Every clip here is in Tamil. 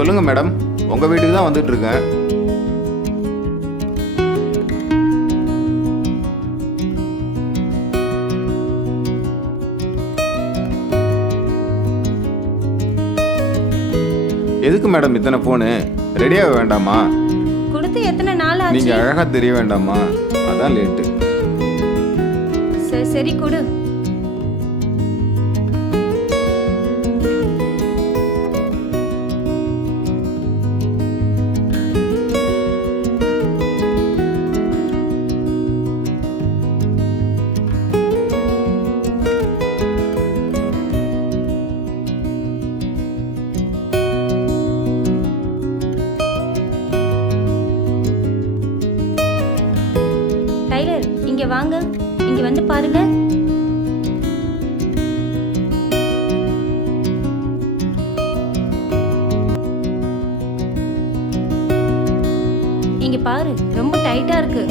சொல்லுங்கள் மேடம். உங்கள் வீட்டுக்கு தான் வந்துட்டு இருக்கேன் எதுக்கு மேடம் இத்தனை ஃபோனு ரெடியாக வேண்டாமா? கொடுத்து எத்தனை நாள் ஆச்சு? நீங்கள் அழகாக தெரிய வேண்டாமா? அதான் லேட்டு சரி சரி கொடு. டைலர் இங்க வாங்க. இங்க வந்து பாருங்க. இங்க பாரு ரொம்ப டைட்டா இருக்கு.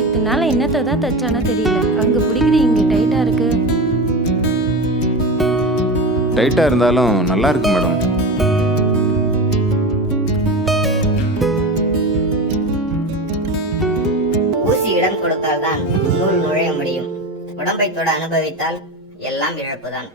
இத்தனை நாள் என்னத்தை தான் தச்சானோ தெரியல. அங்க பிடிக்குது இங்க டைட்டா இருக்கு. டைட்டாக இருந்தாலும் நல்லா இருக்கு மேடம். இடம் கொடுத்தால்தான் நூல் நுழைய முடியும். உடம்பை தொட அனுபவித்தால் எல்லாம் இழப்புதான்.